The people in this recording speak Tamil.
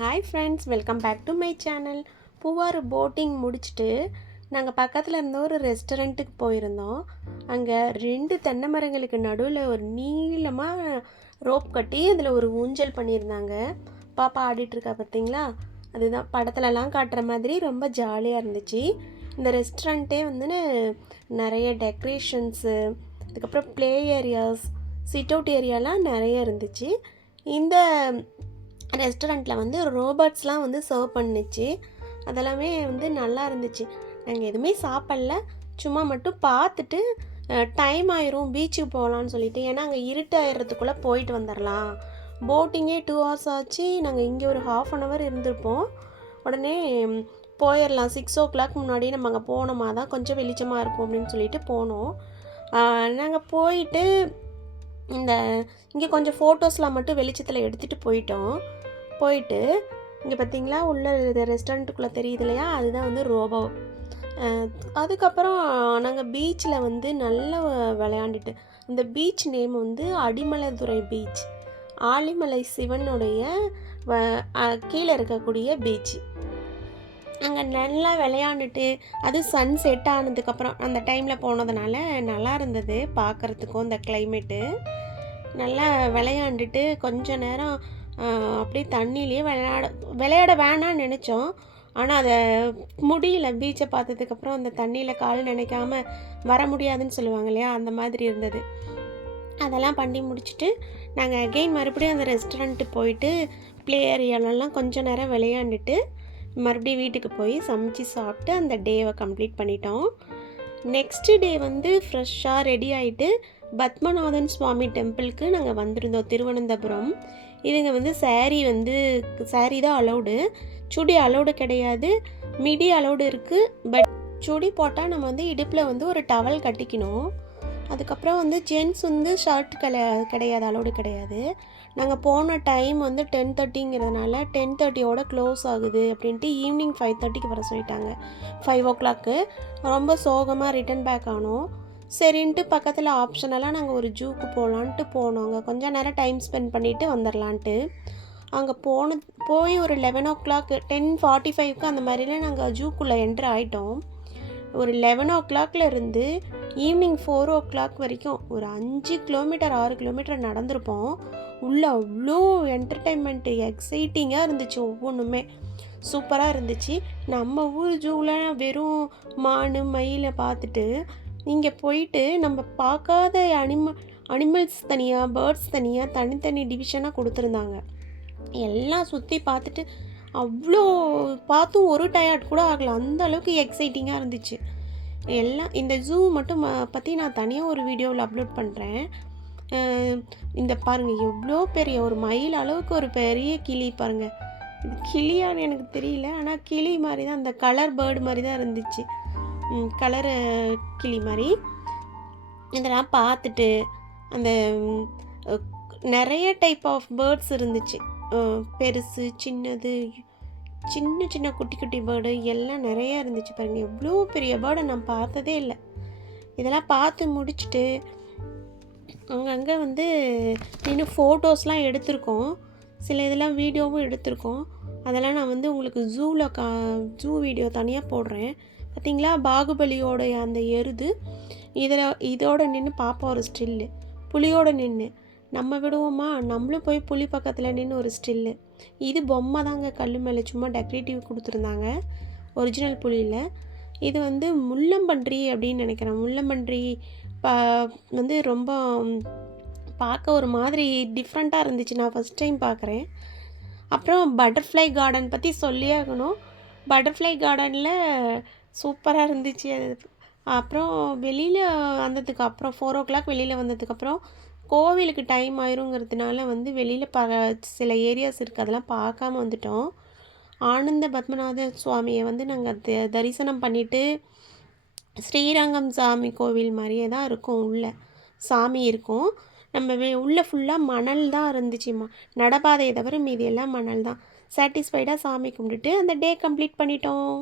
Hi friends, welcome back to my channel. Poovar boating முடிச்சுட்டு நாங்கள் பக்கத்தில் இருந்த ஒரு ரெஸ்டாரண்ட்டுக்கு போயிருந்தோம். அங்கே 2 தென்னை மரங்களுக்கு நடுவில் ஒரு நீளமாக ரோப் கட்டி அதில் ஒரு ஊஞ்சல் பண்ணியிருந்தாங்க. பாப்பா ஆடிட்டுருக்கா பார்த்தீங்களா, அதுதான் படத்துலலாம் காட்டுற மாதிரி ரொம்ப ஜாலியாக இருந்துச்சு. இந்த ரெஸ்டாரண்ட்டே வந்து நிறைய டெக்கரேஷன்ஸு, அதுக்கப்புறம் ப்ளே ஏரியாஸ், சிட் அவுட் ஏரியாலாம் நிறைய இருந்துச்சு. இந்த ரெஸ்டாரண்ட்டில் வந்து ரோபோட்ஸ்லாம் வந்து சர்வ் பண்ணிச்சு. அதெல்லாமே வந்து நல்லா இருந்துச்சு. நாங்கள் எதுவுமே சாப்பிடல, சும்மா மட்டும் பார்த்துட்டு டைம் ஆயிரும் பீச்சுக்கு போகலான்னு சொல்லிட்டு, ஏன்னா அங்கே இருட்டாயிரத்துக்குள்ளே போயிட்டு வந்துடலாம். போட்டிங்கே 2 hours ஆச்சு. நாங்கள் இங்கே ஒரு 1/2 hour இருந்திருப்போம். உடனே போயிடலாம், 6 o'clock முன்னாடி நம்ம அங்கே போனோமா தான் கொஞ்சம் வெளிச்சமாக இருக்கும் அப்படின்னு சொல்லிட்டு போனோம். நாங்கள் போயிட்டு இங்கே கொஞ்சம் ஃபோட்டோஸ்லாம் மட்டும் வெளிச்சத்தில் எடுத்துகிட்டு போயிட்டு இங்கே பார்த்திங்களா உள்ள ரெஸ்டாரண்ட்டுக்குள்ளே தெரியுது இல்லையா, அதுதான் வந்து ரோபோ. அதுக்கப்புறம் நாங்கள் பீச்சில் வந்து நல்லா விளையாண்டுட்டு, அந்த பீச் நேம் வந்து அடிமலைதுறை பீச், ஆலிமலை சிவனுடைய கீழே இருக்கக்கூடிய பீச். அங்கே நல்லா விளையாண்டுட்டு, அது சன் செட் ஆனதுக்கப்புறம் அந்த டைமில் போனதுனால நல்லா இருந்தது பார்க்குறதுக்கும். இந்த கிளைமேட்டு நல்லா விளையாண்டுட்டு கொஞ்ச நேரம் அப்படியே தண்ணியிலே விளையாட வேணான்னு நினச்சோம். ஆனால் அதை முடியல. பீச்சை பார்த்ததுக்கப்புறம் அந்த தண்ணியில் கால் நினைக்காமல் வர முடியாதுன்னு சொல்லுவாங்க இல்லையா, அந்த மாதிரி இருந்தது. அதெல்லாம் பண்ணி முடிச்சுட்டு நாங்கள் அகெயின் மறுபடியும் அந்த ரெஸ்டாரண்ட்டு போயிட்டு ப்ளே ஏரியாலெலாம் கொஞ்சம் நேரம் விளையாண்டுட்டு மறுபடியும் வீட்டுக்கு போய் சமைச்சு சாப்பிட்டு அந்த டேவை கம்ப்ளீட் பண்ணிட்டோம். நெக்ஸ்ட்டு டே வந்து ஃப்ரெஷ்ஷாக ரெடி ஆகிட்டு பத்மநாதன் சுவாமி டெம்பிளுக்கு நாங்கள் வந்திருந்தோம், திருவனந்தபுரம். இதுங்க வந்து சாரீ தான் அலௌடு, சுடி அலௌடு கிடையாது. மிடி அலௌடு இருக்குது, பட் சுடி போட்டால் நம்ம வந்து இடுப்பில் வந்து ஒரு டவல் கட்டிக்கணும். அதுக்கப்புறம் வந்து ஜென்ஸ் வந்து ஷர்ட் கிடையாது, அலௌடு கிடையாது. நாங்கள் போன டைம் வந்து 10:30ங்கிறதுனால 10:30 க்ளோஸ் ஆகுது அப்படின்ட்டு ஈவினிங் 5:30க்கு வர சொல்லிட்டாங்க. 5 o'clock ரொம்ப சோகமாக ரிட்டன் பேக் ஆனோம். சரின்ட்டு பக்கத்தில் ஆப்ஷனெல்லாம் நாங்கள் ஒரு ஜூக்கு போகலான்ட்டு போனோங்க. கொஞ்சம் நேரம் டைம் ஸ்பெண்ட் பண்ணிவிட்டு வந்துடலான்ட்டு. அங்கே போய் ஒரு 11 o'clock 10:45க்கு அந்த மாதிரிலாம் நாங்கள் ஜூக்குள்ளே என்ட்ரு ஆகிட்டோம். ஒரு 11 o'clock இருந்து ஈவினிங் 4 o'clock வரைக்கும் ஒரு 5 கிலோமீட்டர் 6 கிலோமீட்டர் நடந்திருப்போம். உள்ளே அவ்வளோ என்டர்டெயின்மெண்ட்டு, எக்ஸைட்டிங்காக இருந்துச்சு. ஒவ்வொன்றுமே சூப்பராக இருந்துச்சு. நம்ம ஊர் ஜூவில் வெறும் மான் மயிலை பார்த்துட்டு இங்கே போயிட்டு நம்ம பார்க்காத அனிமல்ஸ் தனியாக, பேர்ட்ஸ் தனியாக, தனித்தனி டிவிஷனாக கொடுத்துருந்தாங்க. எல்லாம் சுற்றி பார்த்துட்டு அவ்வளோ பார்த்தும் ஒரு டயர்ட் கூட ஆகலை, அந்த அளவுக்கு எக்ஸைட்டிங்காக இருந்துச்சு எல்லாம். இந்த ஜூ மட்டும் பற்றி நான் தனியாக ஒரு வீடியோவில் அப்லோட் பண்ணுறேன். இந்த பாருங்கள், எவ்வளோ பெரிய ஒரு மயில் அளவுக்கு ஒரு பெரிய கிளி பாருங்கள். இது கிளியான்னு எனக்கு தெரியல, ஆனால் கிளி மாதிரி தான், அந்த கலர் பேர்டு மாதிரி தான் இருந்துச்சு, கலரு கிளி மாதிரி. இதெல்லாம் பார்த்துட்டு அந்த நிறைய டைப் ஆஃப் பேர்ட்ஸ் இருந்துச்சு, பெருசு சின்னது, சின்ன சின்ன குட்டி குட்டி பேர்டு எல்லாம் நிறையா இருந்துச்சு பாருங்கள். எவ்வளோ பெரிய பேர்டை நான் பார்த்ததே இல்லை. இதெல்லாம் பார்த்து முடிச்சுட்டு அங்கங்கே வந்து இன்னும் ஃபோட்டோஸ்லாம் எடுத்திருக்கோம், சில இதெல்லாம் வீடியோவும் எடுத்திருக்கோம். அதெல்லாம் நான் வந்து உங்களுக்கு ஜூ வீடியோ தனியாக போடுறேன். பார்த்திங்களா, பாகுபலியோடைய அந்த எருது இதோட நின்று பாப்பா ஒரு ஸ்டில்லு, புலியோடு நின்று நம்ம விடுவோமா, நம்மளும் போய் புலி பக்கத்தில் நின்று ஒரு ஸ்டில்லு. இது பொம்மை தாங்க, கல் மேலே சும்மா டெக்கரேட்டிவ் கொடுத்துருந்தாங்க, ஒரிஜினல் புலியில். இது வந்து முள்ளம்பன்றி அப்படின்னு நினைக்கிறேன். முள்ளம்பன்றி வந்து ரொம்ப பார்க்க ஒரு மாதிரி டிஃப்ரெண்ட்டாக இருந்துச்சு, நான் ஃபஸ்ட் டைம் பார்க்குறேன். அப்புறம் பட்டர்ஃப்ளை கார்டன் பற்றி சொல்லியே ஆகணும். பட்டர்ஃப்ளை கார்டனில் சூப்பராக இருந்துச்சு அது. அப்புறம் வெளியில் வந்ததுக்கு அப்புறம் 4 o'clock வெளியில் வந்ததுக்கப்புறம் கோவிலுக்கு டைம் ஆயிருங்கிறதுனால வந்து வெளியில் சில ஏரியாஸ் இருக்குது, அதெல்லாம் பார்க்காம வந்துட்டோம். ஆனந்த பத்மநாத சுவாமியை வந்து நாங்கள் தரிசனம் பண்ணிவிட்டு, ஸ்ரீரங்கம் சாமி கோவில் மாதிரியே தான் இருக்கும், உள்ளே சாமி இருக்கும். நம்ம உள்ளே ஃபுல்லாக மணல் தான் இருந்துச்சுமா, நடப்பாதையை தவிர மீதி எல்லாம் மணல் தான். சாட்டிஸ்ஃபைடாக சாமி கும்பிட்டுட்டு அந்த டே கம்ப்ளீட் பண்ணிட்டோம்.